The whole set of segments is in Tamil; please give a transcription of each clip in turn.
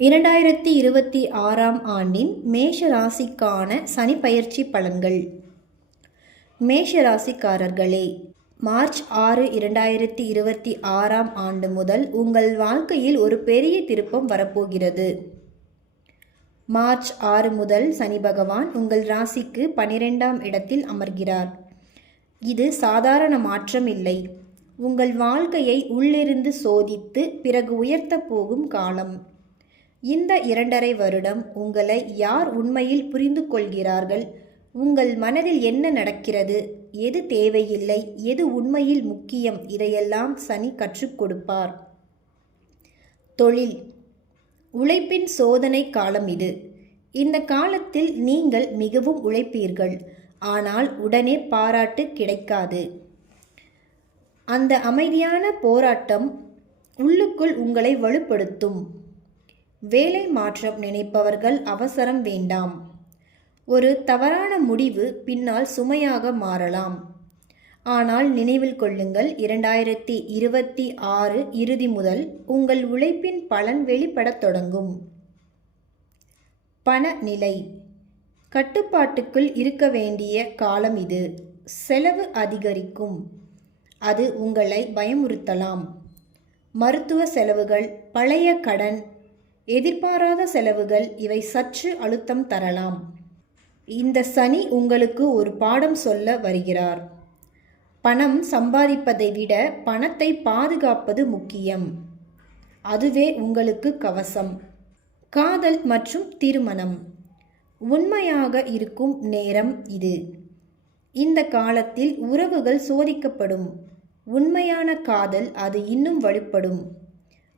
2026ஆம் ஆண்டின் மேஷ ராசிக்கான சனி பயிற்சி பலன்கள். மேஷ ராசிக்காரர்களே, மார்ச் 6, 2026ஆம் ஆண்டு முதல் உங்கள் வாழ்க்கையில் ஒரு பெரிய திருப்பம் வரப்போகிறது. மார்ச் 6 முதல் சனி பகவான் உங்கள் ராசிக்கு 12ஆம் இடத்தில் அமர்கிறார். இது சாதாரண மாற்றம் இல்லை. உங்கள் வாழ்க்கையை உள்ளிருந்து சோதித்து பிறகு உயர்த்தப் போகும் காலம். இந்த 2.5 வருடம் உங்களை யார் உண்மையில் புரிந்து கொள்கிறார்கள், உங்கள் மனதில் என்ன நடக்கிறது, எது தேவையில்லை, எது உண்மையில் முக்கியம், இதையெல்லாம் சனி கற்றுக் கொடுப்பார். தொழில், உழைப்பின் சோதனை காலம் இது. இந்த காலத்தில் நீங்கள் மிகவும் உழைப்பீர்கள், ஆனால் உடனே பாராட்டு கிடைக்காது. அந்த அமைதியான போராட்டம் உள்ளுக்குள் உங்களை வலுப்படுத்தும். வேலை மாற்றம் நினைப்பவர்கள் அவசரம் வேண்டாம். ஒரு தவறான முடிவு பின்னால் சுமையாக மாறலாம். ஆனால் நினைவில் கொள்ளுங்கள், 2026 இறுதி முதல் உங்கள் உழைப்பின் பலன் வெளிப்படத் தொடங்கும். பண நிலை, கட்டுப்பாட்டுக்குள் இருக்க வேண்டிய காலம் இது. செலவு அதிகரிக்கும், அது உங்களை பயமுறுத்தலாம். மருத்துவ செலவுகள், பழைய கடன், எதிர்பாராத செலவுகள், இவை சற்று அழுத்தம் தரலாம். இந்த சனி உங்களுக்கு ஒரு பாடம் சொல்ல வருகிறார். பணம் சம்பாதிப்பதை விட பணத்தை பாதுகாப்பது முக்கியம். அதுவே உங்களுக்கு கவசம். காதல் மற்றும் திருமணம், உண்மையாக இருக்கும் நேரம் இது. இந்த காலத்தில் உறவுகள் சோதிக்கப்படும். உண்மையான காதல் அது இன்னும் வலுப்படும்.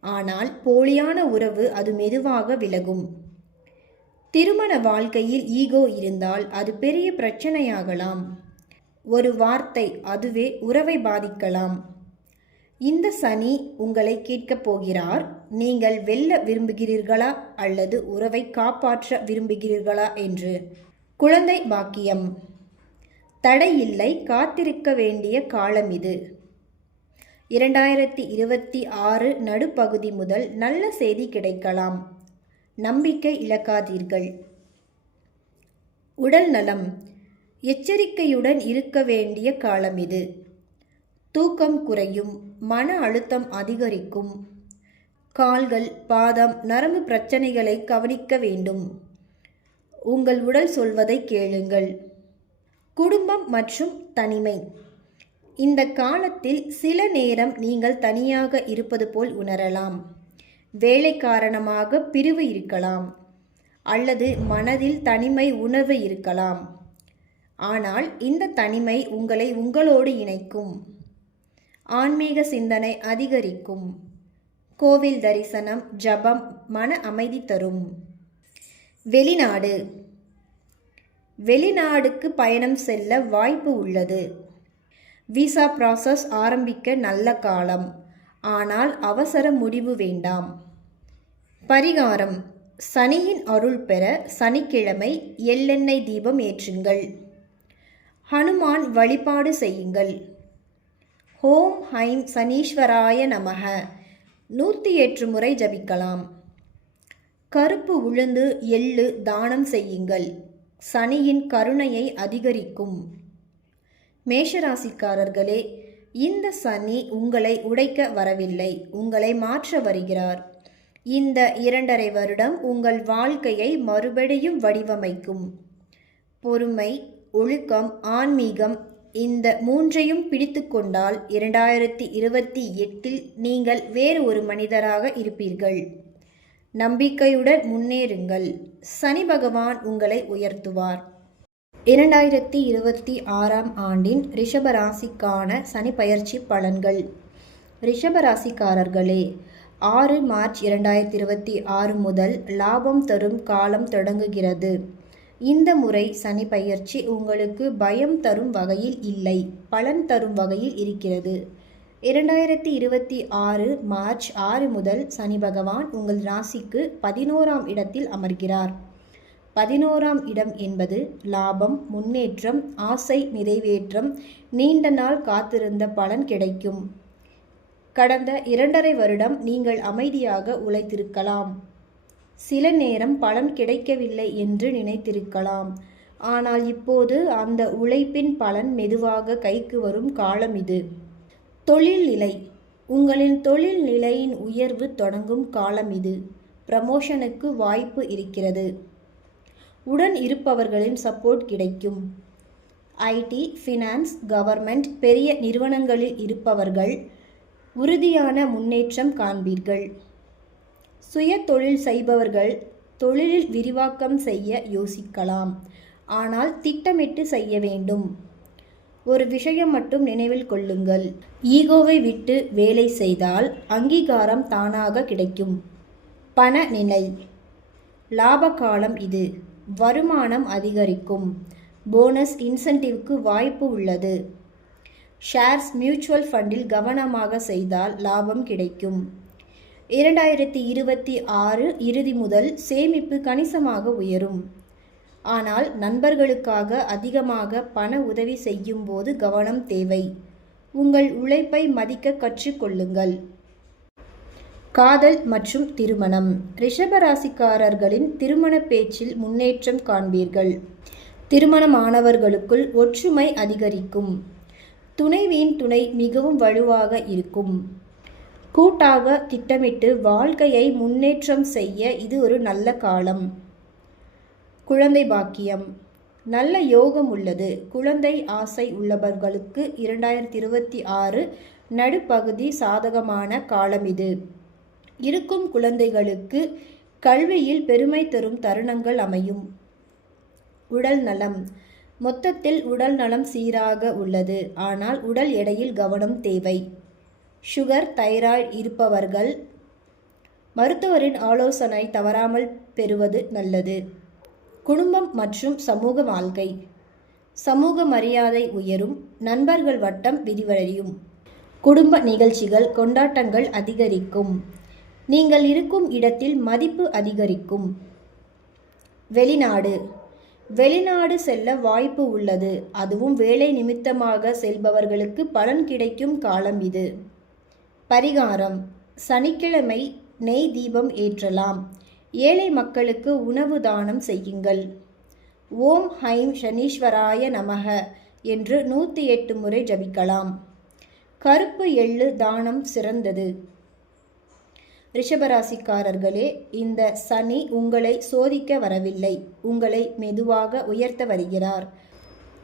ஆனால் போலியான உறவு அது மெதுவாக விலகும். திருமண வாழ்க்கையில் ஈகோ இருந்தால் அது பெரிய பிரச்சனையாகலாம். ஒரு வார்த்தை அதுவே உறவை பாதிக்கலாம். இந்த சனி உங்களை கேட்கப் போகிறார், நீங்கள் வெல்ல விரும்புகிறீர்களா அல்லது உறவை காப்பாற்ற விரும்புகிறீர்களா என்று. குழந்தை பாக்கியம், தடையில்லை, காத்திருக்க வேண்டிய காலம் இது. 2026 நடுப்பகுதி முதல் நல்ல செய்தி கிடைக்கலாம். நம்பிக்கை இழக்காதீர்கள். உடல் நலம், எச்சரிக்கையுடன் இருக்க வேண்டிய காலம் இது. தூக்கம் குறையும், மன அழுத்தம் அதிகரிக்கும். கால்கள், பாதம், நரம்பு பிரச்சனைகளை கவனிக்க வேண்டும். உங்கள் உடல் சொல்வதை கேளுங்கள். குடும்பம் மற்றும் தனிமை, இந்த காலத்தில் சில நேரம் நீங்கள் தனியாக இருப்பது போல் உணரலாம். வேலை காரணமாக பிரிவு இருக்கலாம், அல்லது மனதில் தனிமை உணர்வு இருக்கலாம். ஆனால் இந்த தனிமை உங்களை உங்களோடு இணைக்கும். ஆன்மீக சிந்தனை அதிகரிக்கும். கோவில் தரிசனம், ஜபம் மன அமைதி தரும். வெளிநாடு, வெளிநாடுக்கு பயணம் செல்ல வாய்ப்பு உள்ளது. விசா ப்ராசஸ் ஆரம்பிக்க நல்ல காலம், ஆனால் அவசர முடிவு வேண்டாம். பரிகாரம், சனியின் அருள் பெற சனிக்கிழமை எள்ளெண்ணெய் தீபம் ஏற்றுங்கள். ஹனுமான் வழிபாடு செய்யுங்கள். ஓம் ஹைம் சனீஸ்வராய நமக 108 முறை ஜபிக்கலாம். கருப்பு உளுந்து, எள்ளு தானம் செய்யுங்கள். சனியின் கருணையை அதிகரிக்கும். மேஷராசிக்காரர்களே, இந்த சனி உங்களை உடைக்க வரவில்லை, உங்களை மாற்ற வருகிறார். இந்த 2.5 வருடம் உங்கள் வாழ்க்கையை மறுபடியும் வடிவமைக்கும். பொறுமை, ஒழுக்கம், ஆன்மீகம், இந்த 3ஐயும் பிடித்து கொண்டால் 2028 நீங்கள் வேறு ஒரு மனிதராக இருப்பீர்கள். நம்பிக்கையுடன் முன்னேறுங்கள். சனி பகவான் உங்களை உயர்த்துவார். 2026ஆம் ஆண்டின் ரிஷப ராசிக்கான சனி பயிற்சி பலன்கள். ரிஷப ராசிக்காரர்களே, 6 மார்ச் 2026 முதல் லாபம் தரும் காலம் தொடங்குகிறது. இந்த முறை சனி பயிற்சி உங்களுக்கு பயம் தரும் வகையில் இல்லை, பலன் தரும் வகையில் இருக்கிறது. 2026 மார்ச் 6 முதல் சனி பகவான் உங்கள் ராசிக்கு 11ஆம் இடத்தில் அமர்கிறார். 11ஆம் இடம் என்பது லாபம், முன்னேற்றம், ஆசை நிறைவேற்றம், நீண்ட நாள் காத்திருந்த பலன் கிடைக்கும். கடந்த 2.5 வருடம் நீங்கள் அமைதியாக உழைத்திருக்கலாம். சில நேரம் பலன் கிடைக்கவில்லை என்று நினைத்திருக்கலாம். ஆனால் இப்போது அந்த உழைப்பின் பலன் மெதுவாக கைக்கு வரும் காலம் இது. தொழில் நிலை. உங்களின் தொழில் நிலையின் உயர்வு தொடங்கும் காலம் இது. ப்ரமோஷனுக்கு வாய்ப்பு இருக்கிறது. உடன் இருப்பவர்களின் சப்போர்ட் கிடைக்கும். ஐடி, ஃபினான்ஸ், கவர்மெண்ட், பெரிய நிறுவனங்களில் இருப்பவர்கள் உறுதியான முன்னேற்றம் காண்பீர்கள். சுய தொழில் செய்பவர்கள் தொழிலில் விரிவாக்கம் செய்ய யோசிக்கலாம். ஆனால் திட்டமிட்டு செய்ய வேண்டும். ஒரு விஷயம் மட்டும் நினைவில் கொள்ளுங்கள். ஈகோவை விட்டு வேலை செய்தால் அங்கீகாரம் தானாக கிடைக்கும். பண நிலை. லாப காலம் இது. வருமானம் அதிகரிக்கும். போனஸ், இன்சென்டிவ்க்கு வாய்ப்பு உள்ளது. ஷேர்ஸ், மியூச்சுவல் ஃபண்டில் கவனமாக செய்தால் லாபம் கிடைக்கும். 2026 இறுதி முதல் சேமிப்பு கணிசமாக உயரும். ஆனால் நண்பர்களுக்காக அதிகமாக பண உதவி செய்யும் போது கவனம் தேவை. உங்கள் உழைப்பை மதிக்க கற்றுக்கொள்ளுங்கள். காதல் மற்றும் திருமணம். ரிஷபராசிக்காரர்களின் திருமண பேச்சில் முன்னேற்றம் காண்பீர்கள். திருமணமானவர்களுக்குள் ஒற்றுமை அதிகரிக்கும். துணைவியின் துணை மிகவும் வலுவாக இருக்கும். கூட்டாக திட்டமிட்டு வாழ்க்கையை முன்னேற்றம் செய்ய இது ஒரு நல்ல காலம். குழந்தை பாக்கியம். நல்ல யோகம் உள்ளது. குழந்தை ஆசை உள்ளவர்களுக்கு 2026 நடுப்பகுதி சாதகமான காலம் இது. இருக்கும் குழந்தைகளுக்கு கல்வியில் பெருமை தரும் தருணங்கள் அமையும். உடல் நலம். மொத்தத்தில் உடல் நலம் சீராக உள்ளது. ஆனால் உடல் எடையில் கவனம் தேவை. சுகர், தைராய்டு இருப்பவர்கள் மருத்துவரின் ஆலோசனை தவறாமல் பெறுவது நல்லது. குடும்பம் மற்றும் சமூக வாழ்க்கை. சமூக மரியாதை உயரும். நண்பர்கள் வட்டம் விரிவடையும். குடும்ப நிகழ்ச்சிகள், கொண்டாட்டங்கள் அதிகரிக்கும். நீங்கள் இருக்கும் இடத்தில் மதிப்பு அதிகரிக்கும். வெளிநாடு. வெளிநாடு செல்ல வாய்ப்பு உள்ளது. அதுவும் வேலை நிமித்தமாக செல்பவர்களுக்கு பலன் கிடைக்கும் காலம் இது. பரிகாரம். சனிக்கிழமை நெய் தீபம் ஏற்றலாம். ஏழை மக்களுக்கு உணவு தானம் செய்யுங்கள். ஓம் ஹைம் சனீஸ்வராய நமக என்று 108 முறை ஜபிக்கலாம். கருப்பு எள்ளு தானம் சிறந்தது. ரிஷபராசிக்காரர்களே, இந்த சனி உங்களை சோதிக்க வரவில்லை. உங்களை மெதுவாக உயர்த்த வருகிறார்.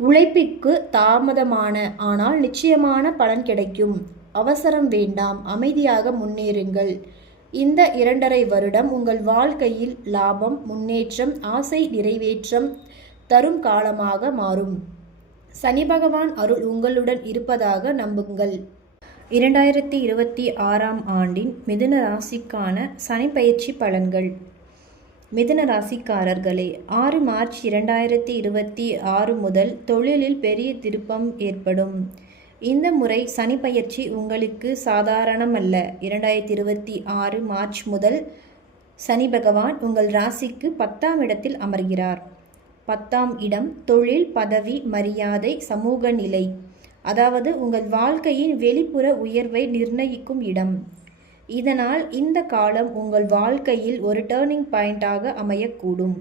உழைப்பிற்கு தாமதமான ஆனால் நிச்சயமான பலன் கிடைக்கும். அவசரம் வேண்டாம். அமைதியாக முன்னேறுங்கள். இந்த 2.5 வருடம் உங்கள் வாழ்க்கையில் லாபம், முன்னேற்றம், ஆசை நிறைவேற்றம் தரும் காலமாக மாறும். சனி பகவான் அருள் உங்களுடன் இருப்பதாக நம்புங்கள். 2026 ஆண்டின் மிதுன ராசிக்கான சனி பயிற்சி பலன்கள். மிதுன ராசிக்காரர்களே, 6 மார்ச் 2026 முதல் தொழிலில் பெரிய திருப்பம் ஏற்படும். இந்த முறை சனி பயிற்சி உங்களுக்கு சாதாரணமல்ல. 2026 மார்ச் முதல் சனி பகவான் உங்கள் ராசிக்கு 10ஆம் இடத்தில் அமர்கிறார். 10ஆம் இடம் தொழில், பதவி, மரியாதை, சமூக நிலை, அதாவது உங்கள் வாழ்க்கையின் வெளிப்புற உயர்வை நிர்ணயிக்கும் இடம். இதனால் இந்த காலம் உங்கள் வாழ்க்கையில் ஒரு டேர்னிங் பாயிண்டாக அமையக்கூடும்.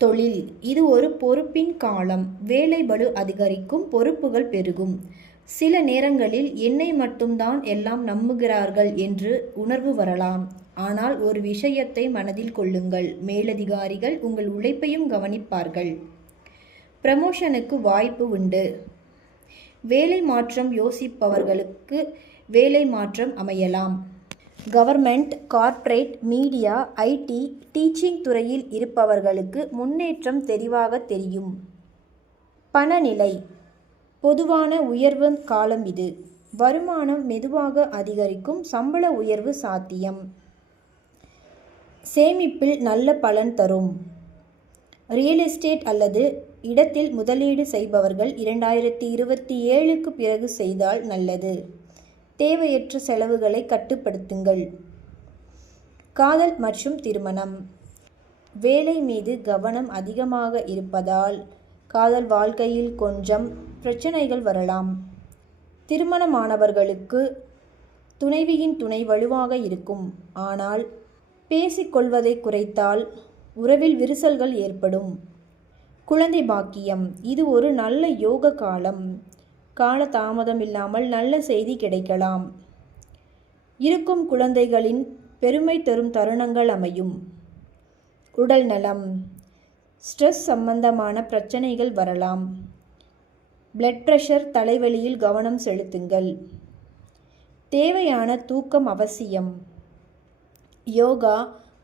தொழில். இது ஒரு பொறுப்பின் காலம். வேலை பளு அதிகரிக்கும். பொறுப்புகள் பெருகும். சில நேரங்களில் என்னை மட்டும்தான் எல்லாம் நம்புகிறார்கள் என்று உணர்வு வரலாம். ஆனால் ஒரு விஷயத்தை மனதில் கொள்ளுங்கள். மேலதிகாரிகள் உங்கள் உழைப்பையும் கவனிப்பார்கள். ப்ரமோஷனுக்கு வாய்ப்பு உண்டு. வேலை மாற்றம் யோசிப்பவர்களுக்கு வேலை மாற்றம் அமையலாம். Government, corporate, media, IT, teaching துறையில் இருப்பவர்களுக்கு முன்னேற்றம் தெளிவாக தெரியும். பணநிலை. பொதுவான உயர்வு காலம் இது. வருமானம் மெதுவாக அதிகரிக்கும். சம்பள உயர்வு சாத்தியம். சேமிப்பில் நல்ல பலன் தரும். ரியல் எஸ்டேட் அல்லது இடத்தில் முதலீடு செய்பவர்கள் 2027க்கு பிறகு செய்தால் நல்லது. தேவையற்ற செலவுகளை கட்டுப்படுத்துங்கள். காதல் மற்றும் திருமணம். வேலை மீது கவனம் அதிகமாக இருப்பதால் காதல் வாழ்க்கையில் கொஞ்சம் பிரச்சனைகள் வரலாம். திருமணமானவர்களுக்கு துணைவியின் துணை வலுவாக இருக்கும். ஆனால் பேசிக்கொள்வதை குறைத்தால் உறவில் விரிசல்கள் ஏற்படும். குழந்தை பாக்கியம். இது ஒரு நல்ல யோக காலம். கால தாமதம் இல்லாமல் நல்ல செய்தி கிடைக்கலாம். இருக்கும் குழந்தைகளின் பெருமை தரும் தருணங்கள் அமையும். உடல் நலம். ஸ்ட்ரெஸ் சம்பந்தமான பிரச்சனைகள் வரலாம். பிளட் பிரஷர், தலைவலியில் கவனம் செலுத்துங்கள். தேவையான தூக்கம் அவசியம். யோகா,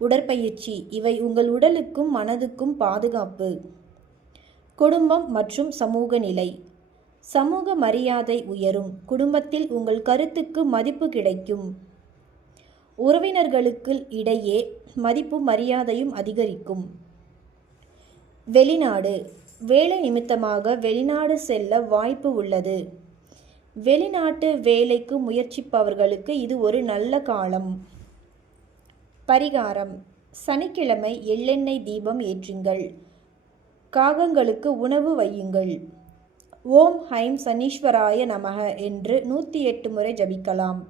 உடற்பயிற்சி இவை உங்கள் உடலுக்கும் மனதுக்கும் பாதுகாப்பு. குடும்பம் மற்றும் சமூக நிலை. சமூக மரியாதை உயரும். குடும்பத்தில் உங்கள் கருத்துக்கு மதிப்பு கிடைக்கும். உறவினர்களுக்கு இடையே மதிப்பு மரியாதையும் அதிகரிக்கும். வெளிநாடு. வேலை நிமித்தமாக வெளிநாடு செல்ல வாய்ப்பு உள்ளது. வெளிநாட்டு வேலைக்கு முயற்சிப்பவர்களுக்கு இது ஒரு நல்ல காலம். பரிகாரம். சனிக்கிழமை எள்ளெண்ணெய் தீபம் ஏற்றுங்கள். காகங்களுக்கு உணவு வையுங்கள். ஓம் ஹைம் சனீஸ்வராய நமக என்று 108 முறை ஜபிக்கலாம்.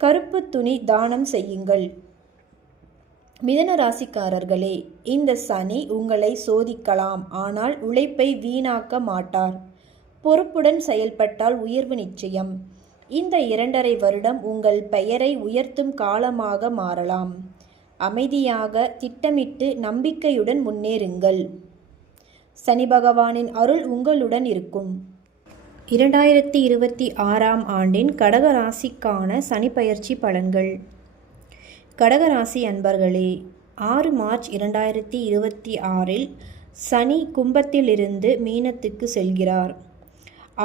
கருப்பு துணி தானம் செய்யுங்கள். மிதுன ராசிக்காரர்களே, இந்த சனி உங்களை சோதிக்கலாம். ஆனால் உழைப்பை வீணாக்க மாட்டார். பொறுப்புடன் செயல்பட்டால் உயர்வு நிச்சயம். இந்த 2.5 வருடம் உங்கள் பெயரை உயர்த்தும் காலமாக மாறலாம். அமைதியாக திட்டமிட்டு நம்பிக்கையுடன் முன்னேறுங்கள். சனி பகவானின் அருள் உங்களுடன் இருக்கும். 2026ஆம் ஆண்டின் கடக ராசிக்கான சனி பயிற்சி பலன்கள். கடகராசி அன்பர்களே, 6 மார்ச் 2026இல் சனி கும்பத்திலிருந்து மீனத்துக்கு செல்கிறார்.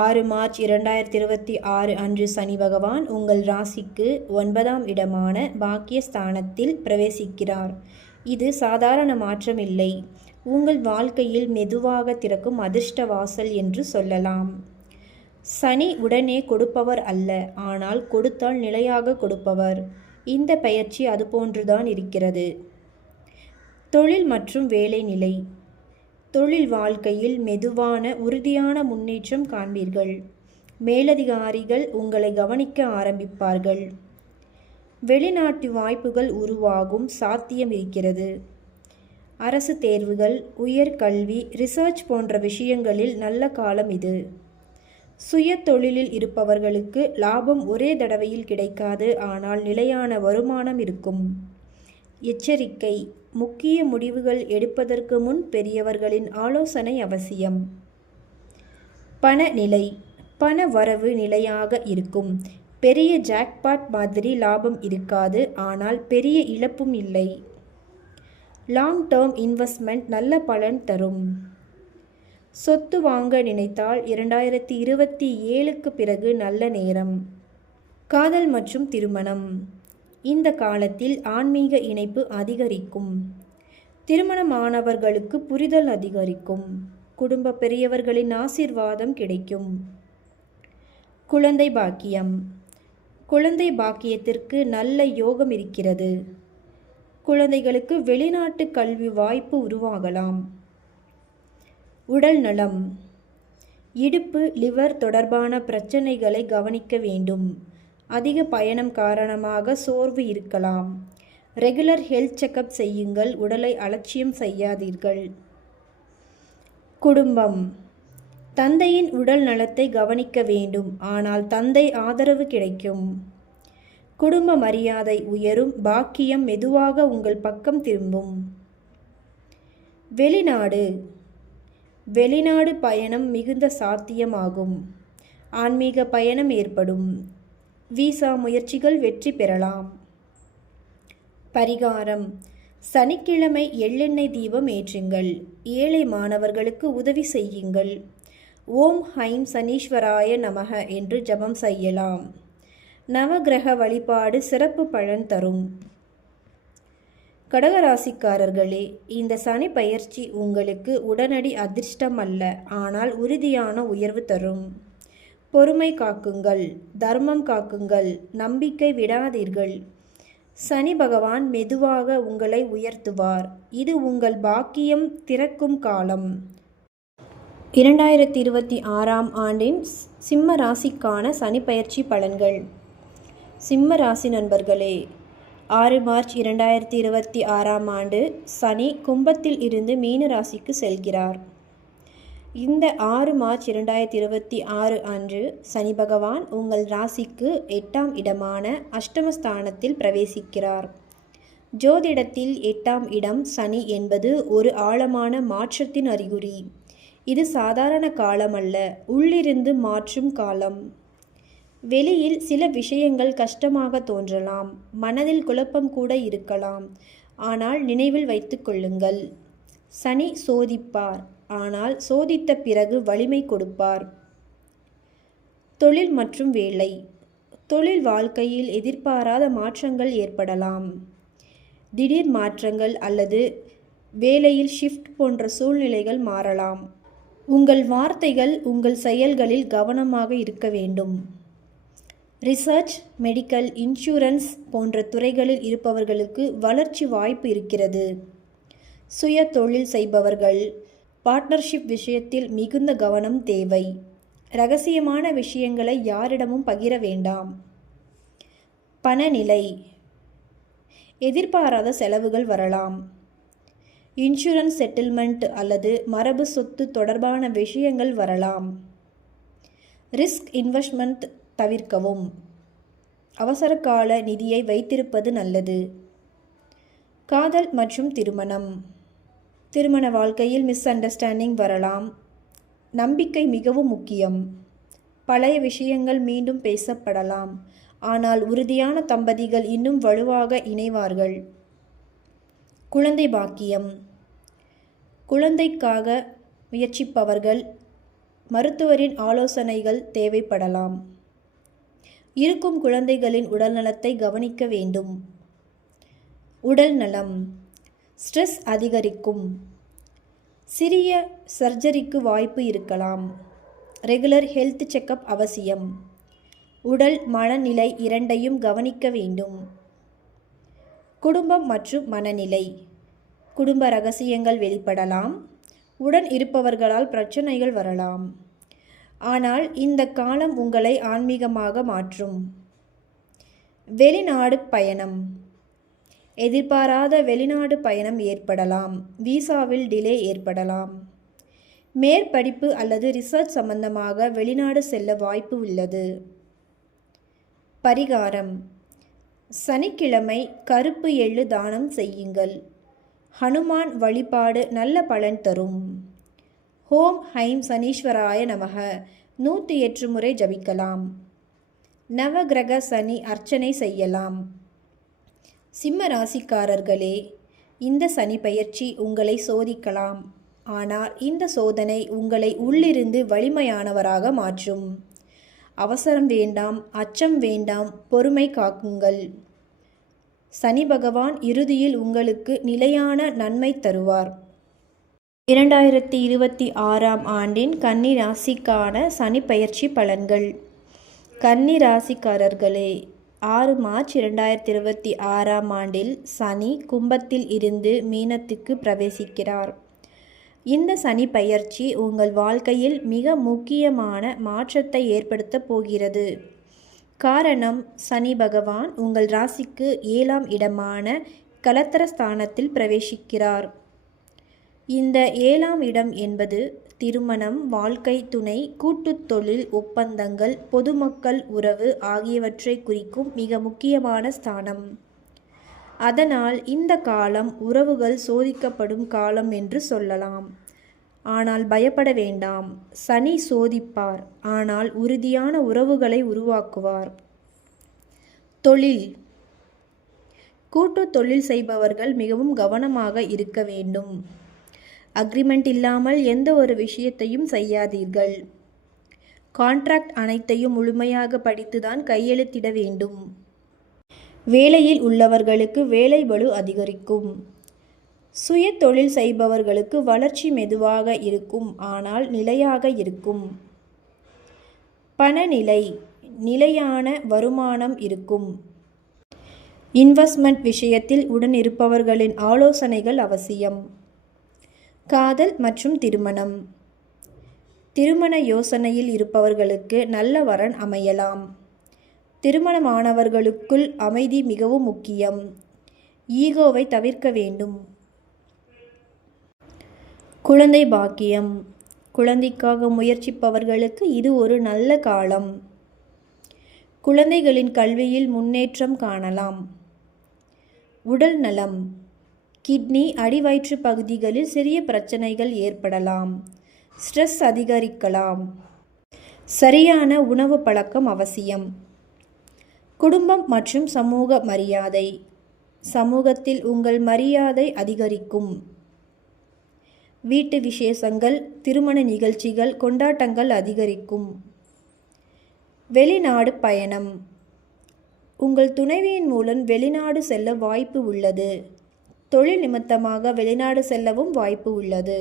6 மார்ச் 2026 அன்று சனி பகவான் உங்கள் ராசிக்கு 9ஆம் இடமான பாக்கியஸ்தானத்தில் பிரவேசிக்கிறார். இது சாதாரண மாற்றம் இல்லை. உங்கள் வாழ்க்கையில் மெதுவாக திறக்கும் அதிர்ஷ்ட வாசல் என்று சொல்லலாம். சனி உடனே கொடுப்பவர் அல்ல, ஆனால் கொடுத்தால் நிலையாக கொடுப்பவர். இந்த பெயர்ச்சி அதுபோன்றுதான் இருக்கிறது. தொழில் மற்றும் வேலை நிலை. தொழில் வாழ்க்கையில் மெதுவான உறுதியான முன்னேற்றம் காண்பீர்கள். மேலதிகாரிகள் உங்களை கவனிக்க ஆரம்பிப்பார்கள். வெளிநாட்டு வாய்ப்புகள் உருவாகும் சாத்தியம் இருக்கிறது. அரசு தேர்வுகள், உயர்கல்வி, ரிசர்ச் போன்ற விஷயங்களில் நல்ல காலம் இது. சுய தொழிலில் இருப்பவர்களுக்கு லாபம் ஒரே தடவையில் கிடைக்காது, ஆனால் நிலையான வருமானம் இருக்கும். எச்சரிக்கை. முக்கிய முடிவுகள் எடுப்பதற்கு முன் பெரியவர்களின் ஆலோசனை அவசியம். பண நிலை. பண வரவு நிலையாக இருக்கும். பெரிய ஜாக்பாட் மாதிரி லாபம் இருக்காது, ஆனால் பெரிய இழப்பும் இல்லை. லாங் டேர்ம் இன்வெஸ்ட்மெண்ட் நல்ல பலன் தரும். சொத்து வாங்க நினைத்தால் 2027க்கு பிறகு நல்ல நேரம். காதல் மற்றும் திருமணம். இந்த காலத்தில் ஆன்மீக இணைப்பு அதிகரிக்கும். திருமணமானவர்களுக்கு புரிதல் அதிகரிக்கும். குடும்ப பெரியவர்களின் ஆசீர்வாதம் கிடைக்கும். குழந்தை பாக்கியம். குழந்தை பாக்கியத்திற்கு நல்ல யோகம் இருக்கிறது. குழந்தைகளுக்கு வெளிநாட்டு கல்வி வாய்ப்பு உருவாகலாம். உடல் நலம். இடுப்பு, லிவர் தொடர்பான பிரச்சனைகளை கவனிக்க வேண்டும். அதிக பயணம் காரணமாக சோர்வு இருக்கலாம். ரெகுலர் ஹெல்த் செக்கப் செய்யுங்கள். உடலை அலட்சியம் செய்யாதீர்கள். குடும்பம். தந்தையின் உடல் நலத்தை கவனிக்க வேண்டும், ஆனால் தந்தை ஆதரவு கிடைக்கும். குடும்ப மரியாதை உயரும். பாக்கியம் மெதுவாக உங்கள் பக்கம் திரும்பும். வெளிநாடு. வெளிநாடு பயணம் மிகுந்த சாத்தியமாகும். ஆன்மீக பயணம் ஏற்படும். விசா முயற்சிகள் வெற்றி பெறலாம். பரிகாரம். சனிக்கிழமை எள்ளெண்ணெய் தீபம் ஏற்றுங்கள். ஏழை மாணவர்களுக்கு உதவி செய்யுங்கள். ஓம் ஹைம் சனீஸ்வராய நமக என்று ஜபம் செய்யலாம். நவகிரக வழிபாடு சிறப்பு பலன் தரும். கடகராசிக்காரர்களே, இந்த சனி பயிற்சி உங்களுக்கு உடனடி அதிர்ஷ்டம் அல்ல, ஆனால் உறுதியான உயர்வு தரும். பொறுமை காக்குங்கள். தர்மம் காக்குங்கள். நம்பிக்கை விடாதீர்கள். சனி பகவான் மெதுவாக உங்களை உயர்த்துவார். இது உங்கள் பாக்கியம் திறக்கும் காலம். 2026ஆம் ஆண்டின் சிம்ம ராசிக்கான சனி பயிற்சி பலன்கள். சிம்ம ராசி நண்பர்களே, 6 மார்ச் 2026 சனி கும்பத்தில் இருந்து மீன ராசிக்கு செல்கிறார். இந்த 6 மார்ச் 2026 அன்று சனி பகவான் உங்கள் ராசிக்கு 8ஆம் இடமான அஷ்டமஸ்தானத்தில் பிரவேசிக்கிறார். ஜோதிடத்தில் 8ஆம் இடம் சனி என்பது ஒரு ஆழமான மாற்றத்தின் அறிகுறி. இது சாதாரண காலம் அல்ல, உள்ளிருந்து மாற்றும் காலம். வெளியில் சில விஷயங்கள் கஷ்டமாக தோன்றலாம், மனதில் குழப்பம் கூட இருக்கலாம். ஆனால் நினைவில் வைத்து கொள்ளுங்கள், சனி சோதிப்பார், ஆனால் சோதித்த பிறகு வலிமை கொடுப்பார். தொழில் மற்றும் வேலை. தொழில் வாழ்க்கையில் எதிர்பாராத மாற்றங்கள் ஏற்படலாம். திடீர் மாற்றங்கள் அல்லது வேலையில் ஷிஃப்ட் போன்ற சூழ்நிலைகள் மாறலாம். உங்கள் வார்த்தைகள், உங்கள் செயல்களில் கவனமாக இருக்க வேண்டும். ரிசர்ச், மெடிக்கல், இன்சூரன்ஸ் போன்ற துறைகளில் இருப்பவர்களுக்கு வளர்ச்சி வாய்ப்பு இருக்கிறது. சுய தொழில் செய்பவர்கள் பார்ட்னர்ஷிப் விஷயத்தில் மிகுந்த கவனம் தேவை. இரகசியமான விஷயங்களை யாரிடமும் பகிர வேண்டாம். பணநிலை. எதிர்பாராத செலவுகள் வரலாம். இன்சூரன்ஸ் செட்டில்மெண்ட் அல்லது மரபு சொத்து தொடர்பான விஷயங்கள் வரலாம். ரிஸ்க் இன்வெஸ்ட்மெண்ட் தவிர்க்கவும். அவசரகால நிதியை வைத்திருப்பது நல்லது. காதல் மற்றும் திருமணம். திருமண வாழ்க்கையில் மிஸ் அண்டர்ஸ்டாண்டிங் வரலாம். நம்பிக்கை மிகவும் முக்கியம். பழைய விஷயங்கள் மீண்டும் பேசப்படலாம், ஆனால் உறுதியான தம்பதிகள் இன்னும் வலுவாக இணைவார்கள். குழந்தை பாக்கியம். குழந்தைக்காக முயற்சிப்பவர்கள் மருத்துவரின் ஆலோசனைகள் தேவைப்படலாம். இருக்கும் குழந்தைகளின் உடல்நலத்தை கவனிக்க வேண்டும். உடல் நலம். ஸ்ட்ரெஸ் அதிகரிக்கும். சிறிய சர்ஜரிக்கு வாய்ப்பு இருக்கலாம். ரெகுலர் ஹெல்த் செக்கப் அவசியம். உடல் மனநிலை இரண்டையும் கவனிக்க வேண்டும். குடும்பம் மற்றும் மனநிலை. குடும்ப ரகசியங்கள் வெளிப்படலாம். உடன் இருப்பவர்களால் பிரச்சனைகள் வரலாம். ஆனால் இந்த காலம் உங்களை ஆன்மீகமாக மாற்றும். வெளிநாடு பயணம். எதிர்பாராத வெளிநாடு பயணம் ஏற்படலாம். விசாவில் டிலே ஏற்படலாம். மேற்படிப்பு அல்லது ரிசர்ச் சம்பந்தமாக வெளிநாடு செல்ல வாய்ப்பு உள்ளது. பரிகாரம். சனிக்கிழமை கருப்பு எள்ளு தானம் செய்யுங்கள். ஹனுமான் வழிபாடு நல்ல பலன் தரும். ஓம் ஹைம் சனீஸ்வராய நமக 108 முறை ஜபிக்கலாம். நவகிரக சனி அர்ச்சனை செய்யலாம். சிம்ம ராசிக்காரர்களே, இந்த சனி பயிற்சி உங்களை சோதிக்கலாம். ஆனால் இந்த சோதனை உங்களை உள்ளிருந்து வலிமையானவராக மாற்றும். அவசரம் வேண்டாம், அச்சம் வேண்டாம், பொறுமை காக்குங்கள். சனி பகவான் இறுதியில் உங்களுக்கு நிலையான நன்மை தருவார். 2026 கன்னி ராசிக்கான சனி பயிற்சி பலன்கள். கன்னி ராசிக்காரர்களே, 6 மார்ச் 2026 சனி கும்பத்தில் இருந்து மீனத்துக்கு பிரவேசிக்கிறார். இந்த சனி பயிற்சி உங்கள் வாழ்க்கையில் மிக முக்கியமான மாற்றத்தை ஏற்படுத்தப் போகிறது. காரணம், சனி பகவான் உங்கள் ராசிக்கு 7ஆம் இடமான கலத்திரஸ்தானத்தில் பிரவேசிக்கிறார். இந்த 7ஆம் இடம் என்பது திருமணம், வாழ்க்கை துணை, கூட்டுத் தொழில் ஒப்பந்தங்கள், பொதுமக்கள் உறவு ஆகியவற்றை குறிக்கும் மிக முக்கியமான ஸ்தானம். அதனால் இந்த காலம் உறவுகள் சோதிக்கப்படும் காலம் என்று சொல்லலாம். ஆனால் பயப்பட வேண்டாம், சனி சோதிப்பார், ஆனால் உறுதியான உறவுகளை உருவாக்குவார். தொழில். கூட்டு தொழில் செய்பவர்கள் மிகவும் கவனமாக இருக்க வேண்டும். அக்ரிமெண்ட் இல்லாமல் எந்த ஒரு விஷயத்தையும் செய்யாதீர்கள். கான்ட்ராக்ட் அனைத்தையும் முழுமையாக படித்துதான் கையெழுத்திட வேண்டும். வேலையில் உள்ளவர்களுக்கு வேலை பளு அதிகரிக்கும். சுய தொழில் செய்பவர்களுக்கு வளர்ச்சி மெதுவாக இருக்கும், ஆனால் நிலையாக இருக்கும். பணநிலை. நிலையான வருமானம் இருக்கும். இன்வெஸ்ட்மெண்ட் விஷயத்தில் உடன் இருப்பவர்களின் ஆலோசனைகள் அவசியம். காதல் மற்றும் திருமணம். திருமண யோசனையில் இருப்பவர்களுக்கு நல்ல வரன் அமையலாம். திருமணமானவர்களுக்குள் அமைதி மிகவும் முக்கியம். ஈகோவை தவிர்க்க வேண்டும். குழந்தை பாக்கியம். குழந்தைக்காக முயற்சிப்பவர்களுக்கு இது ஒரு நல்ல காலம். குழந்தைகளின் கல்வியில் முன்னேற்றம் காணலாம். உடல் நலம். கிட்னி, அடிவயிற்று பகுதிகளில் சிறிய பிரச்சனைகள் ஏற்படலாம். ஸ்ட்ரெஸ் அதிகரிக்கலாம். சரியான உணவு பழக்கம் அவசியம். குடும்பம் மற்றும் சமூக மரியாதை. சமூகத்தில் உங்கள் மரியாதை அதிகரிக்கும். வீட்டு விசேஷங்கள், திருமண நிகழ்ச்சிகள், கொண்டாட்டங்கள் அதிகரிக்கும். வெளிநாடு பயணம். உங்கள் துணைவியின் மூலம் வெளிநாடு செல்ல வாய்ப்பு உள்ளது. தொழில் நிமித்தமாக வெளிநாடு செல்லவும் வாய்ப்பு உள்ளது.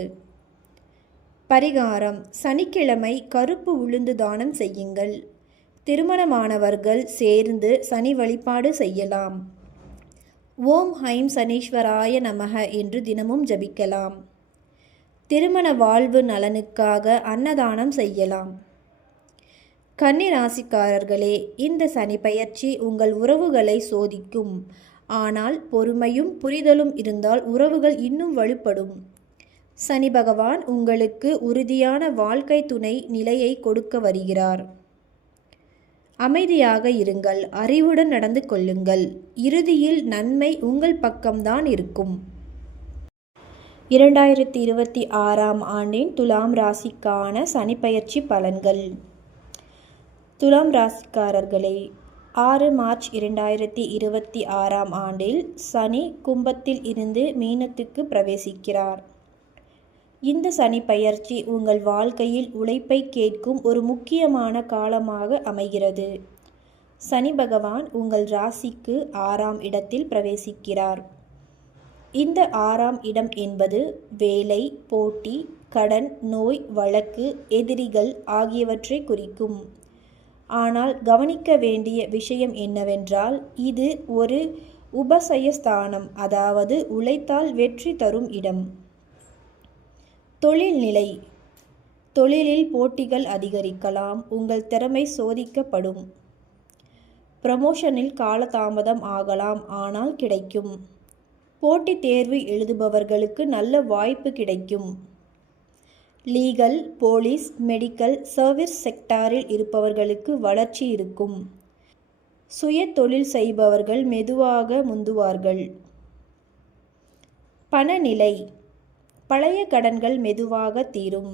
பரிகாரம்: சனிக்கிழமை கருப்பு உளுந்து தானம் செய்யுங்கள். திருமணமானவர்கள் சேர்ந்து சனி வழிபாடு செய்யலாம். ஓம் ஹைம் சனீஸ்வராய நமக என்று தினமும் ஜபிக்கலாம். திருமண வாழ்வு நலனுக்காக அன்னதானம் செய்யலாம். கன்னி ராசிக்காரர்களே, இந்த சனி பெயர்ச்சி உங்கள் உறவுகளை சோதிக்கும். ஆனால் பொறுமையும் புரிதலும் இருந்தால் உறவுகள் இன்னும் வலுப்படும். சனி பகவான் உங்களுக்கு உறுதியான வாழ்க்கை துணை நிலையை கொடுக்க வருகிறார். அமைதியாக இருங்கள், அறிவுடன் நடந்து கொள்ளுங்கள். இறுதியில் நன்மை உங்கள் பக்கம்தான் இருக்கும். 2026ஆம் ஆண்டின் துலாம் ராசிக்கான சனிப்பெயர்ச்சி பலன்கள். துலாம் ராசிக்காரர்களே, 6 மார்ச் 2026ஆம் ஆண்டில் சனி கும்பத்தில் இருந்து மீனத்துக்கு பிரவேசிக்கிறார். இந்த சனி பெயர்ச்சி உங்கள் வாழ்க்கையில் உழைப்பை கேட்கும் ஒரு முக்கியமான காலமாக அமைகிறது. சனி பகவான் உங்கள் ராசிக்கு 6ஆம் இடத்தில் பிரவேசிக்கிறார். இந்த 6ஆம் இடம் என்பது வேலை, போட்டி, கடன், நோய், வழக்கு, எதிரிகள் ஆகியவற்றை குறிக்கும். ஆனால் கவனிக்க வேண்டிய விஷயம் என்னவென்றால், இது ஒரு உபசயஸ்தானம், அதாவது உழைத்தால் வெற்றி தரும் இடம். தொழில் நிலை. தொழிலில் போட்டிகள் அதிகரிக்கலாம். உங்கள் திறமை சோதிக்கப்படும். ப்ரமோஷனில் காலதாமதம் ஆகலாம், ஆனால் கிடைக்கும். போட்டித் தேர்வு எழுதுபவர்களுக்கு நல்ல வாய்ப்பு கிடைக்கும். லீகல், போலீஸ், மெடிக்கல், சர்வீஸ் செக்டாரில் இருப்பவர்களுக்கு வளர்ச்சி இருக்கும். சுய தொழில் செய்பவர்கள் மெதுவாக முந்துவார்கள். பணநிலை. பழைய கடன்கள் மெதுவாக தீரும்.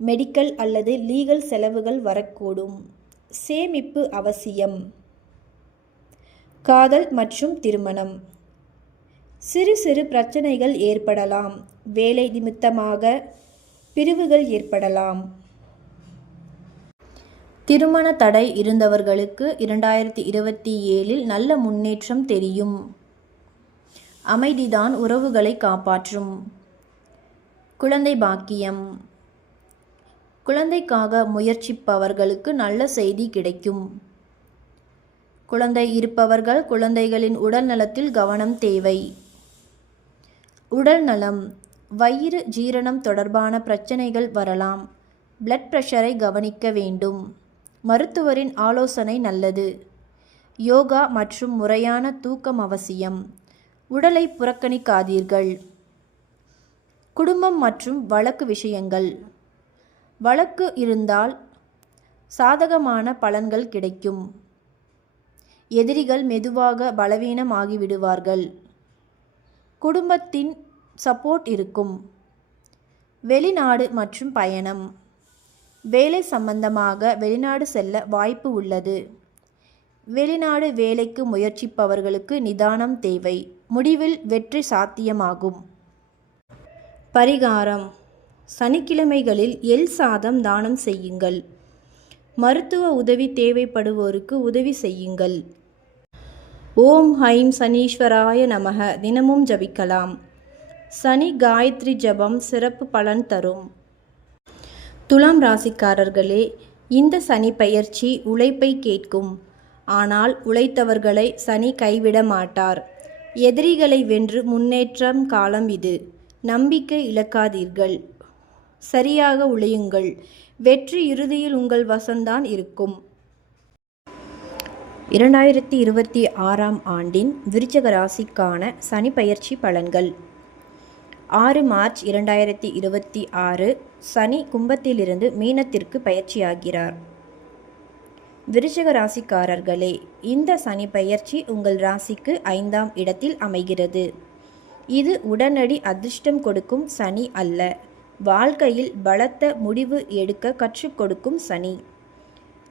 மெடிக்கல் அல்லது லீகல் செலவுகள் வரக்கூடும். சேமிப்பு அவசியம். காதல் மற்றும் திருமணம். சிறு சிறு பிரச்சனைகள் ஏற்படலாம். வேலை நிமித்தமாக பிரிவுகள் ஏற்படலாம். திருமண தடை இருந்தவர்களுக்கு 2027இல் நல்ல முன்னேற்றம் தெரியும். அமைதிதான் உறவுகளை காப்பாற்றும். குழந்தை பாக்கியம். குழந்தைக்காக முயற்சிப்பவர்களுக்கு நல்ல செய்தி கிடைக்கும். குழந்தை இருப்பவர்கள் குழந்தைகளின் உடல் நலத்தில் கவனம் தேவை. உடல் நலம். வயிறு, ஜீரணம் தொடர்பான பிரச்சனைகள் வரலாம். பிளட் பிரஷரை கவனிக்க வேண்டும். மருத்துவரின் ஆலோசனை நல்லது. யோகா மற்றும் முறையான தூக்கம் அவசியம். உடலை புறக்கணிக்காதீர்கள். குடும்பம் மற்றும் வழக்கு விஷயங்கள். வழக்கு இருந்தால் சாதகமான பலன்கள் கிடைக்கும். எதிரிகள் மெதுவாக பலவீனமாகிவிடுவார்கள். குடும்பத்தின் சப்போர்ட் இருக்கும். வெளிநாடு மற்றும் பயணம். வேலை சம்பந்தமாக வெளிநாடு செல்ல வாய்ப்பு உள்ளது. வெளிநாடு வேலைக்கு முயற்சிப்பவர்களுக்கு நிதானம் தேவை. முடிவில் வெற்றி சாத்தியமாகும். பரிகாரம்: சனிக்கிழமைகளில் எள் சாதம் தானம் செய்யுங்கள். மருத்துவ உதவி தேவைப்படுவோருக்கு உதவி செய்யுங்கள். ஓம் ஹைம் சனீஸ்வராய நமக தினமும் ஜபிக்கலாம். சனி காயத்ரி ஜபம் சிறப்பு பலன் தரும். துலாம் ராசிக்காரர்களே, இந்த சனி பெயர்ச்சி உழைப்பை கேட்கும். ஆனால் உழைத்தவர்களை சனி கைவிட மாட்டார். எதிரிகளை வென்று முன்னேற்றம் காலம் இது. நம்பிக்கை இழக்காதீர்கள். சரியாக உழையுங்கள். வெற்றி இறுதியில் உங்கள் வசம்தான் இருக்கும். 2026ஆம் ஆண்டின் விருச்சிக ராசிக்கான சனி பெயர்ச்சி பலன்கள். 6 மார்ச் 2026 சனி கும்பத்திலிருந்து மீனத்திற்கு பயிற்சியாகிறார். விருச்சிக ராசிக்காரர்களே, இந்த சனி பெயர்ச்சி உங்கள் ராசிக்கு 5ஆம் இடத்தில் அமைகிறது. இது உடனடி அதிர்ஷ்டம் கொடுக்கும் சனி அல்ல, வாழ்க்கையில் பலத்த முடிவு எடுக்க கற்றுக் கொடுக்கும் சனி.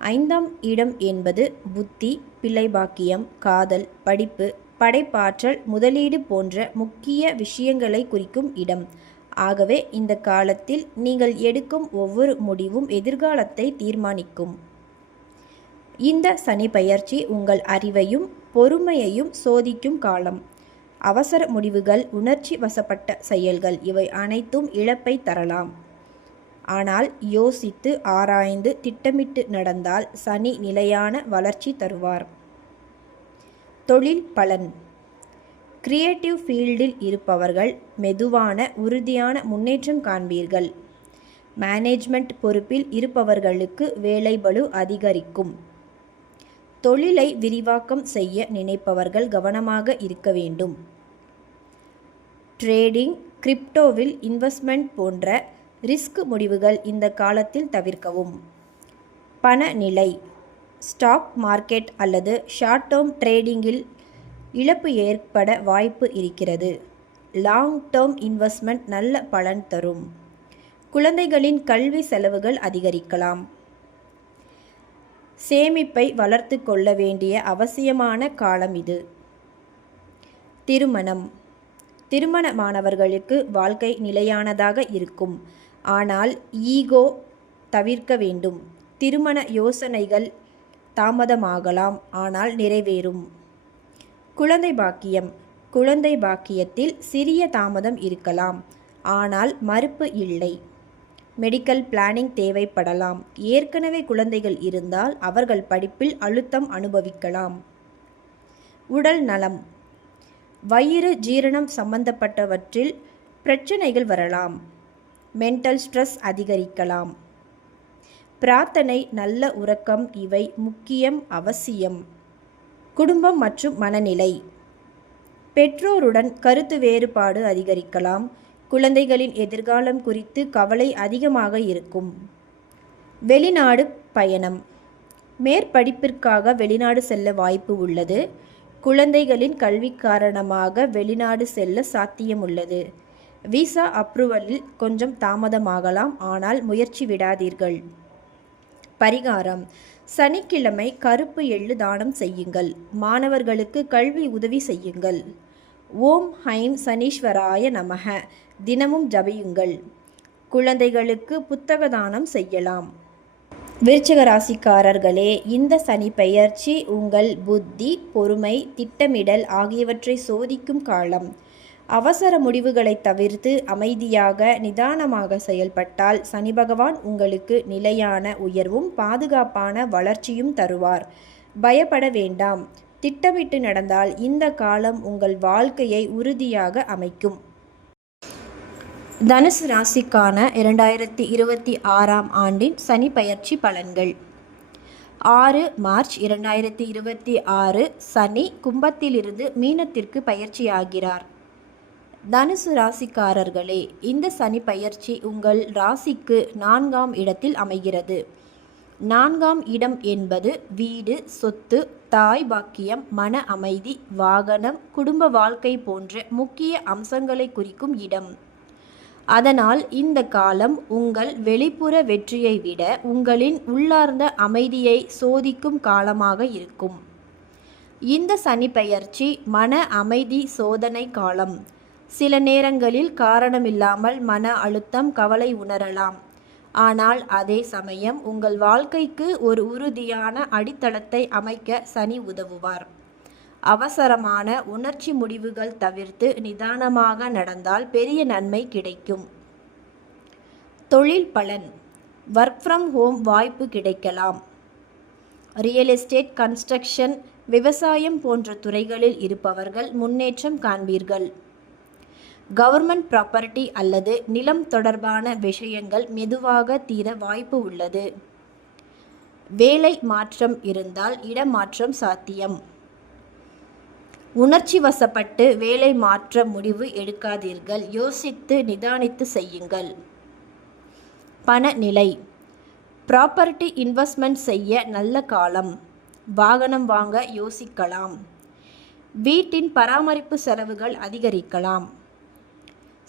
5ஆம் இடம் என்பது புத்தி, பிள்ளை பாக்கியம், காதல், படிப்பு, படைப்பாற்றல், முதலீடு போன்ற முக்கிய விஷயங்களை குறிக்கும் இடம். ஆகவே இந்த காலத்தில் நீங்கள் எடுக்கும் ஒவ்வொரு முடிவும் எதிர்காலத்தை தீர்மானிக்கும். இந்த சனி பெயர்ச்சி உங்கள் அறிவையும் பொறுமையையும் சோதிக்கும் காலம். அவசர முடிவுகள், உணர்ச்சி வசப்பட்ட செயல்கள் இவை அனைத்தும் இழப்பை தரலாம். ஆனால் யோசித்து ஆராய்ந்து திட்டமிட்டு நடந்தால் சனி நிலையான வளர்ச்சி தருவார். தொழில் பலன். கிரியேட்டிவ் ஃபீல்டில் இருப்பவர்கள் மெதுவான உறுதியான முன்னேற்றம் காண்பீர்கள். மேனேஜ்மெண்ட் பொறுப்பில் இருப்பவர்களுக்கு வேலைபளு அதிகரிக்கும். தொழிலை விரிவாக்கம் செய்ய நினைப்பவர்கள் கவனமாக இருக்க வேண்டும். ட்ரேடிங், கிரிப்டோவில் இன்வெஸ்ட்மெண்ட் போன்ற ரிஸ்க் முடிவுகள் இந்த காலத்தில் தவிர்க்கவும். பணநிலை. ஸ்டாக் மார்க்கெட் அல்லது ஷார்ட் டேர்ம் ட்ரேடிங்கில் இழப்பு ஏற்பட வாய்ப்பு இருக்கிறது. லாங் டேர்ம் இன்வெஸ்ட்மெண்ட் நல்ல பலன் தரும். குழந்தைகளின் கல்வி செலவுகள் அதிகரிக்கலாம். சேமிப்பை வளர்த்து கொள்ள வேண்டிய அவசியமான காலம் இது. திருமணம். திருமணமானவர்களுக்கு வாழ்க்கை நிலையானதாக இருக்கும். ஆனால் ஈகோ தவிர்க்க வேண்டும். திருமண யோசனைகள் தாமதமாகலாம், ஆனால் நிறைவேறும். குழந்தை பாக்கியம். குழந்தை பாக்கியத்தில் சிறிய தாமதம் இருக்கலாம், ஆனால் மறுப்பு இல்லை. மெடிக்கல் பிளானிங் தேவைப்படலாம். ஏற்கனவே குழந்தைகள் இருந்தால் அவர்கள் படிப்பில் அழுத்தம் அனுபவிக்கலாம். உடல் நலம். வயிறு, ஜீரணம் சம்பந்தப்பட்டவற்றில் பிரச்சனைகள் வரலாம். மென்டல் ஸ்ட்ரெஸ் அதிகரிக்கலாம். பிரார்த்தனை, நல்ல உறக்கம் இவை முக்கியம், அவசியம். குடும்பம் மற்றும் மனநிலை. பெற்றோருடன் கருத்து வேறுபாடு அதிகரிக்கலாம். குழந்தைகளின் எதிர்காலம் குறித்து கவலை அதிகமாக இருக்கும். வெளிநாடு பயணம். மேற்படிப்பிற்காக வெளிநாடு செல்ல வாய்ப்பு உள்ளது. குழந்தைகளின் கல்வி காரணமாக வெளிநாடு செல்ல சாத்தியமுள்ளது. விசா அப்ரூவலில் கொஞ்சம் தாமதமாகலாம், ஆனால் முயற்சி விடாதீர்கள். பரிகாரம். சனிக்கிழமை கருப்பு எள்ளு தானம் செய்யுங்கள். மாணவர்களுக்கு கல்வி உதவி செய்யுங்கள். ஓம் ஹைம் சனீஸ்வராய நமக தினமும் ஜபியுங்கள். குழந்தைகளுக்கு புத்தக தானம் செய்யலாம். விருச்சிக ராசிக்காரர்களே, இந்த சனி பெயர்ச்சி உங்கள் புத்தி, பொறுமை, திட்டமிடல் ஆகியவற்றை சோதிக்கும் காலம். அவசர முடிவுகளை தவிர்த்து அமைதியாக நிதானமாக செயல்பட்டால் சனி பகவான் உங்களுக்கு நிலையான உயர்வும் பாதுகாப்பான வளர்ச்சியும் தருவார். பயப்பட வேண்டாம். திட்டமிட்டு நடந்தால் இந்த காலம் உங்கள் வாழ்க்கையை உறுதியாக அமைக்கும். தனுசு ராசிக்கான 2026ஆம் ஆண்டின் சனி பெயர்ச்சி பலன்கள். 6 மார்ச் 2026 சனி கும்பத்திலிருந்து மீனத்திற்கு பயிற்சியாகிறார். தனுசு ராசிக்காரர்களே, இந்த சனி பெயர்ச்சி உங்கள் ராசிக்கு 4ஆம் இடத்தில் அமைகிறது. 4ஆம் இடம் என்பது வீடு, சொத்து, தாய் பாக்கியம், மன அமைதி, வாகனம், குடும்ப வாழ்க்கை போன்ற முக்கிய அம்சங்களை குறிக்கும் இடம். அதனால் இந்த காலம் உங்கள் வெளிப்புற வெற்றியை விட உங்களின் உள்ளார்ந்த அமைதியை சோதிக்கும் காலமாக இருக்கும். இந்த சனி பெயர்ச்சி மன அமைதி சோதனை காலம். சில நேரங்களில் காரணமில்லாமல் மன அழுத்தம், கவலை உணரலாம். ஆனால் அதே சமயம் உங்கள் வாழ்க்கைக்கு ஒரு உறுதியான அடித்தளத்தை அமைக்க சனி உதவுவார். அவசரமான உணர்ச்சி முடிவுகள் தவிர்த்து நிதானமாக நடந்தால் பெரிய நன்மை கிடைக்கும். தொழில் பலன். ஒர்க் ஃப்ரம் ஹோம் வாய்ப்பு கிடைக்கலாம். ரியல் எஸ்டேட், கன்ஸ்ட்ரக்ஷன், விவசாயம் போன்ற துறைகளில் இருப்பவர்கள் முன்னேற்றம் காண்பீர்கள். கவர்மெண்ட் ப்ராப்பர்ட்டி அல்லது நிலம் தொடர்பான விஷயங்கள் மெதுவாக தீர வாய்ப்பு உள்ளது. வேலை மாற்றம் இருந்தால் இடமாற்றம் சாத்தியம். உணர்ச்சி வசப்பட்டு வேலை மாற்ற முடிவு எடுக்காதீர்கள். யோசித்து நிதானித்து செய்யுங்கள். பணநிலை. ப்ராப்பர்ட்டி இன்வெஸ்ட்மெண்ட் செய்ய நல்ல காலம். வாகனம் வாங்க யோசிக்கலாம். வீட்டின் பராமரிப்பு செலவுகள் அதிகரிக்கலாம்.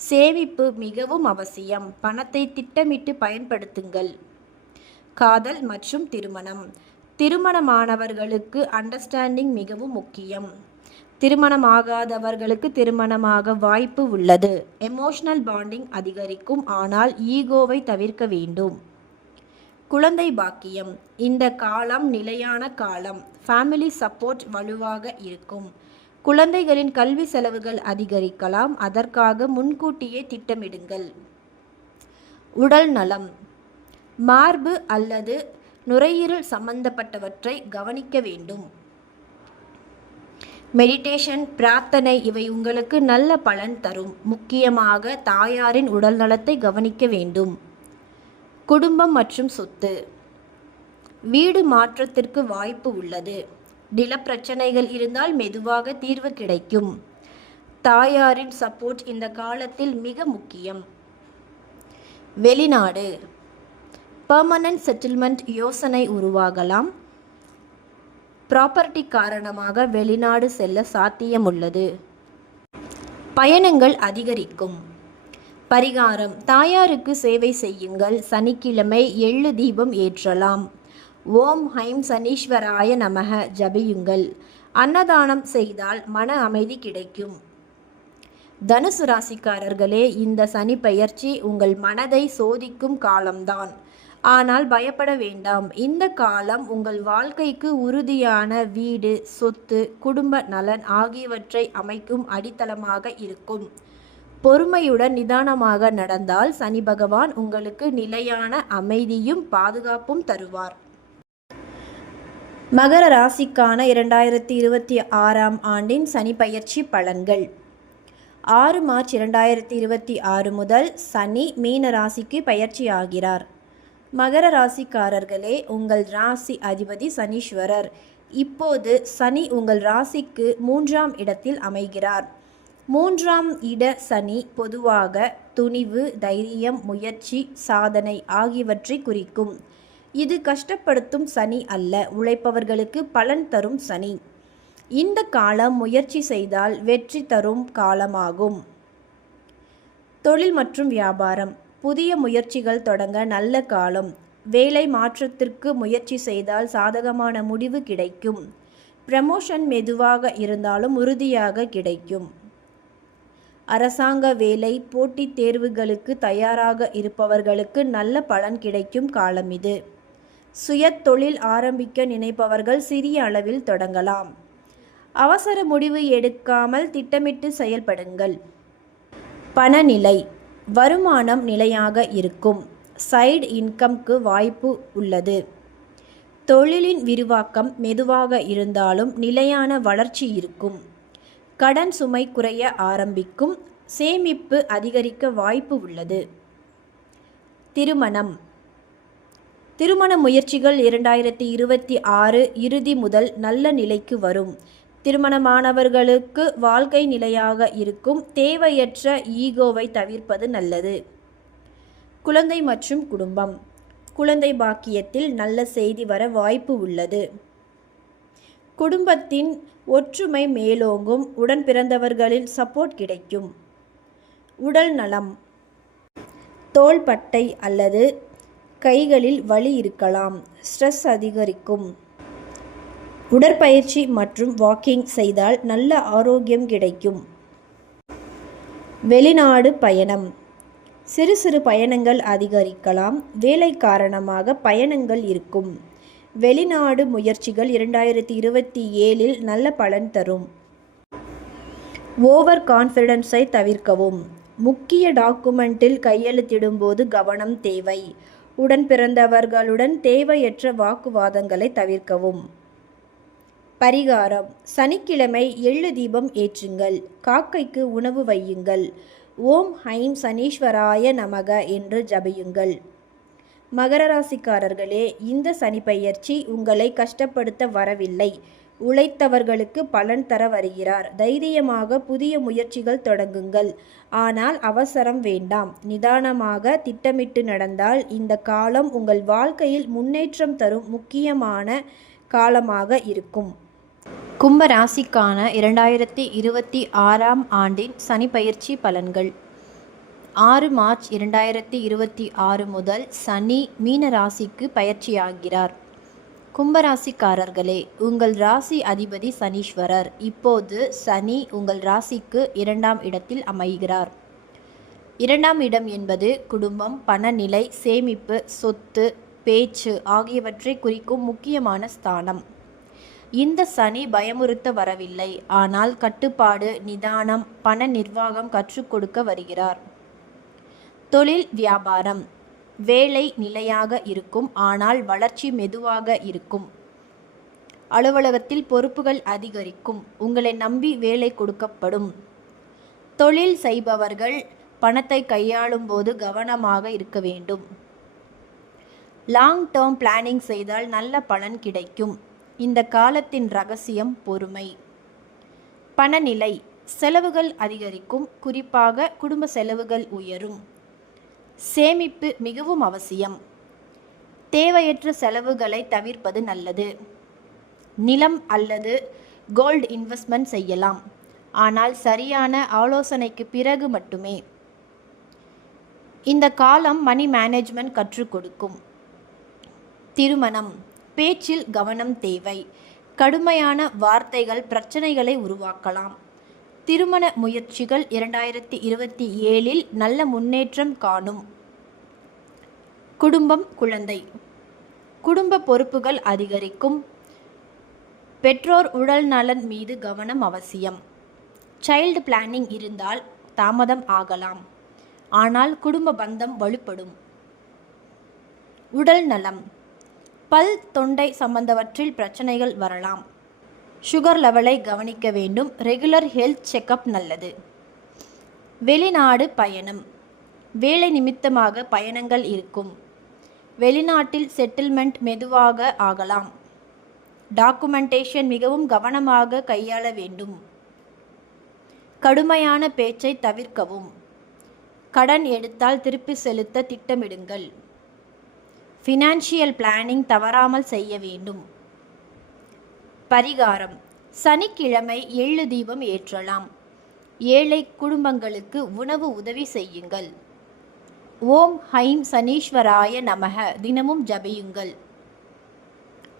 சேமிப்பு மிகவும் அவசியம். பணத்தை திட்டமிட்டு பயன்படுத்துங்கள். காதல் மற்றும் திருமணம். திருமணமானவர்களுக்கு அண்டர்ஸ்டாண்டிங் மிகவும் முக்கியம். திருமணமாகாதவர்களுக்கு திருமணமாக வாய்ப்பு உள்ளது. எமோஷனல் பாண்டிங் அதிகரிக்கும், ஆனால் ஈகோவை தவிர்க்க வேண்டும். குழந்தை பாக்கியம். இந்த காலம் நிலையான காலம். ஃபேமிலி சப்போர்ட் வலுவாக இருக்கும். குழந்தைகளின் கல்வி செலவுகள் அதிகரிக்கலாம், அதற்காக முன்கூட்டியே திட்டமிடுங்கள். உடல் நலம். மார்பு அல்லது நுரையீரல் சம்பந்தப்பட்டவற்றை கவனிக்க வேண்டும். மெடிடேஷன், பிரார்த்தனை இவை உங்களுக்கு நல்ல பலன் தரும். முக்கியமாக தாயாரின் உடல் நலத்தை கவனிக்க வேண்டும். குடும்பம் மற்றும் சொத்து. வீடு மாற்றத்திற்கு வாய்ப்பு உள்ளது. நில பிரச்சனைகள் இருந்தால் மெதுவாக தீர்வு கிடைக்கும். தாயாரின் சப்போர்ட் இந்த காலத்தில் மிக முக்கியம். வெளிநாடு. பெர்மனன்ட் செட்டில்மெண்ட் யோசனை உருவாகலாம். ப்ராப்பர்ட்டி காரணமாக வெளிநாடு செல்ல சாத்தியமுள்ளது. பயணங்கள் அதிகரிக்கும். பரிகாரம். தாயாருக்கு சேவை செய்யுங்கள். சனிக்கிழமை எள்ளு தீபம் ஏற்றலாம். ஓம் ஹைம் சனீஸ்வராய நமக ஜபியுங்கள். அன்னதானம் செய்தால் மன அமைதி கிடைக்கும். தனுசு ராசிக்காரர்களே, இந்த சனி பெயர்ச்சி உங்கள் மனதை சோதிக்கும் காலம்தான். ஆனால் பயப்பட வேண்டாம். இந்த காலம் உங்கள் வாழ்க்கைக்கு உறுதியான வீடு, சொத்து, குடும்ப நலன் ஆகியவற்றை அமைக்கும் அடித்தளமாக இருக்கும். பொறுமையுடன் நிதானமாக நடந்தால் சனி பகவான் உங்களுக்கு நிலையான அமைதியும் பாதுகாப்பும் தருவார். மகர ராசிக்கான 2026ஆம் ஆண்டின் சனி பெயர்ச்சி பலன்கள். 6 மார்ச் 2026 முதல் சனி மீன ராசிக்கு பெயர்ச்சி ஆகிறார். மகர ராசிக்காரர்களே, உங்கள் ராசி அதிபதி சனீஸ்வரர். இப்போது சனி உங்கள் ராசிக்கு 3ஆம் இடத்தில் அமைகிறார். 3ஆம் இட சனி பொதுவாக துணிவு, தைரியம், முயற்சி, சாதனை ஆகியவற்றை குறிக்கும். இது கஷ்டப்படுத்தும் சனி அல்ல, உழைப்பவர்களுக்கு பலன் தரும் சனி. இந்த காலம் முயற்சி செய்தால் வெற்றி தரும் காலமாகும். தொழில் மற்றும் வியாபாரம். புதிய முயற்சிகள் தொடங்க நல்ல காலம். வேலை மாற்றத்திற்கு முயற்சி செய்தால் சாதகமான முடிவு கிடைக்கும். ப்ரமோஷன் மெதுவாக இருந்தாலும் உறுதியாக கிடைக்கும். அரசாங்க வேலை, போட்டித் தேர்வுகளுக்கு தயாராக இருப்பவர்களுக்கு நல்ல பலன் கிடைக்கும் காலம் இது. சுய தொழில் ஆரம்பிக்க நினைப்பவர்கள் சிறிய அளவில் தொடங்கலாம். அவசர முடிவு எடுக்காமல் திட்டமிட்டு செயல்படுங்கள். பணநிலை. வருமானம் நிலையாக இருக்கும். சைடு இன்கம்க்கு வாய்ப்பு உள்ளது. தொழிலின் விரிவாக்கம் மெதுவாக இருந்தாலும் நிலையான வளர்ச்சி இருக்கும். கடன் சுமை குறைய ஆரம்பிக்கும். சேமிப்பு அதிகரிக்க வாய்ப்பு உள்ளது. திருமணம். திருமண முயற்சிகள் 2026 இறுதி முதல் நல்ல நிலைக்கு வரும். திருமணமானவர்களுக்கு வாழ்க்கை நிலையாக இருக்கும். தேவையற்ற ஈகோவை தவிர்ப்பது நல்லது. குழந்தை மற்றும் குடும்பம். குழந்தை பாக்கியத்தில் நல்ல செய்தி வர வாய்ப்பு உள்ளது. குடும்பத்தின் ஒற்றுமை மேலோங்கும். உடன் பிறந்தவர்களின் சப்போர்ட் கிடைக்கும். உடல் நலம். தோள்பட்டை அல்லது கைகளில் வலி இருக்கலாம். ஸ்ட்ரெஸ் அதிகரிக்கும். உடற்பயிற்சி மற்றும் வாக்கிங் செய்தால் நல்ல ஆரோக்கியம் கிடைக்கும். வெளிநாடு பயணம். சிறு சிறு பயணங்கள் அதிகரிக்கலாம். வேலை காரணமாக பயணங்கள் இருக்கும். வெளிநாடு முயற்சிகள் 2027 நல்ல பலன் தரும். ஓவர் கான்ஃபிடன்ஸை தவிர்க்கவும். முக்கிய டாக்குமெண்ட்டில் கையெழுத்திடும்போது கவனம் தேவை. உடன் பிறந்தவர்களுடன் தேவையற்ற வாக்குவாதங்களை தவிர்க்கவும். பரிகாரம். சனிக்கிழமை எள்ளு தீபம் ஏற்றுங்கள். காக்கைக்கு உணவு வையுங்கள். ஓம் ஹைம் சனீஸ்வராய நமக என்று ஜபியுங்கள். மகர ராசிக்காரர்களே, இந்த சனி பெயர்ச்சி உங்களை கஷ்டப்படுத்த வரவில்லை. உழைத்தவர்களுக்கு பலன் தர வருகிறார். தைரியமாக புதிய முயற்சிகள் தொடங்குங்கள். ஆனால் அவசரம் வேண்டாம். நிதானமாக திட்டமிட்டு நடந்தால் இந்த காலம் உங்கள் வாழ்க்கையில் முன்னேற்றம் தரும் முக்கியமான காலமாக இருக்கும். கும்ப ராசிக்கான 2026ஆம் ஆண்டின் சனி பெயர்ச்சி பலன்கள். 6 மார்ச் 2026 முதல் சனி மீன ராசிக்கு பயிற்சியாகிறார். கும்பராசிக்காரர்களே, உங்கள் ராசி அதிபதி சனீஸ்வரர். இப்போது சனி உங்கள் ராசிக்கு 2ஆம் இடத்தில் அமைகிறார். 2ஆம் இடம் என்பது குடும்பம், பணநிலை, சேமிப்பு, சொத்து, பேச்சு ஆகியவற்றை குறிக்கும் முக்கியமான ஸ்தானம். இந்த சனி பயமுறுத்த வரவில்லை, ஆனால் கட்டுப்பாடு, நிதானம், பண நிர்வாகம் கற்றுக் கொடுக்க வருகிறார். தொழில், வியாபாரம், வேலை நிலையாக இருக்கும், ஆனால் வளர்ச்சி மெதுவாக இருக்கும். அலுவலகத்தில் பொறுப்புகள் அதிகரிக்கும். உங்களை நம்பி வேலை கொடுக்கப்படும். தொழில் செய்பவர்கள் பணத்தை கையாளும் போது கவனமாக இருக்க வேண்டும். லாங் டேர்ம் பிளானிங் செய்தால் நல்ல பலன் கிடைக்கும். இந்த காலத்தின் ரகசியம் பொறுமை. பணநிலை, செலவுகள் அதிகரிக்கும், குறிப்பாக குடும்ப செலவுகள் உயரும். சேமிப்பு மிகவும் அவசியம். தேவையற்ற செலவுகளை தவிர்ப்பது நல்லது. நிலம் அல்லது கோல்டு இன்வெஸ்ட்மெண்ட் செய்யலாம், ஆனால் சரியான ஆலோசனைக்கு பிறகு மட்டுமே. இந்த காலம் மணி மேனேஜ்மெண்ட் கற்றுக் கொடுக்கும். திருமணம், பேச்சில் கவனம் தேவை. கடுமையான வார்த்தைகள் பிரச்சனைகளை உருவாக்கலாம். திருமண முயற்சிகள் 2027இல் நல்ல முன்னேற்றம் காணும். குடும்பம், குழந்தை, குடும்ப பொறுப்புகள் அதிகரிக்கும். பெற்றோர் உடல் நலன் மீது கவனம் அவசியம். சைல்டு பிளானிங் இருந்தால் தாமதம் ஆகலாம், ஆனால் குடும்ப பந்தம் வலுப்படும். உடல் நலம், பல், தொண்டை சம்பந்தவற்றில் பிரச்சனைகள் வரலாம். சுகர் லெவலை கவனிக்க வேண்டும். ரெகுலர் ஹெல்த் செக்கப் நல்லது. வெளிநாடு பயணம், வேலை நிமித்தமாக பயணங்கள் இருக்கும். வெளிநாட்டில் செட்டில்மெண்ட் மெதுவாக ஆகலாம். டாக்குமெண்டேஷன் மிகவும் கவனமாக கையாள வேண்டும். கடுமையான பேச்சை தவிர்க்கவும். கடன் எடுத்தால் திருப்பி செலுத்த திட்டமிடுங்கள். ஃபினான்ஷியல் பிளானிங் தவறாமல் செய்ய வேண்டும். பரிகாரம், சனிக்கிழமை எள்ளு தீபம் ஏற்றலாம். ஏழை குடும்பங்களுக்கு உணவு உதவி செய்யுங்கள். ஓம் ஹைம் சனீஸ்வராய நமக தினமும் ஜபியுங்கள்.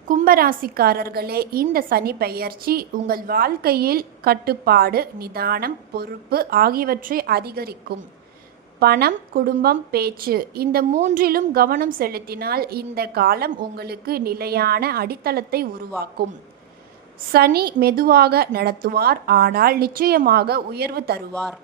கும்பராசிக்காரர்களே, இந்த சனி பெயர்ச்சி உங்கள் வாழ்க்கையில் கட்டுப்பாடு, நிதானம், பொறுப்பு ஆகியவற்றை அதிகரிக்கும். பணம், குடும்பம், பேச்சு இந்த மூன்றிலும் கவனம் செலுத்தினால் இந்த காலம் உங்களுக்கு நிலையான அடித்தளத்தை உருவாக்கும். சனி மெதுவாக நடத்துவார், ஆனால் நிச்சயமாக உயர்வு தருவார்.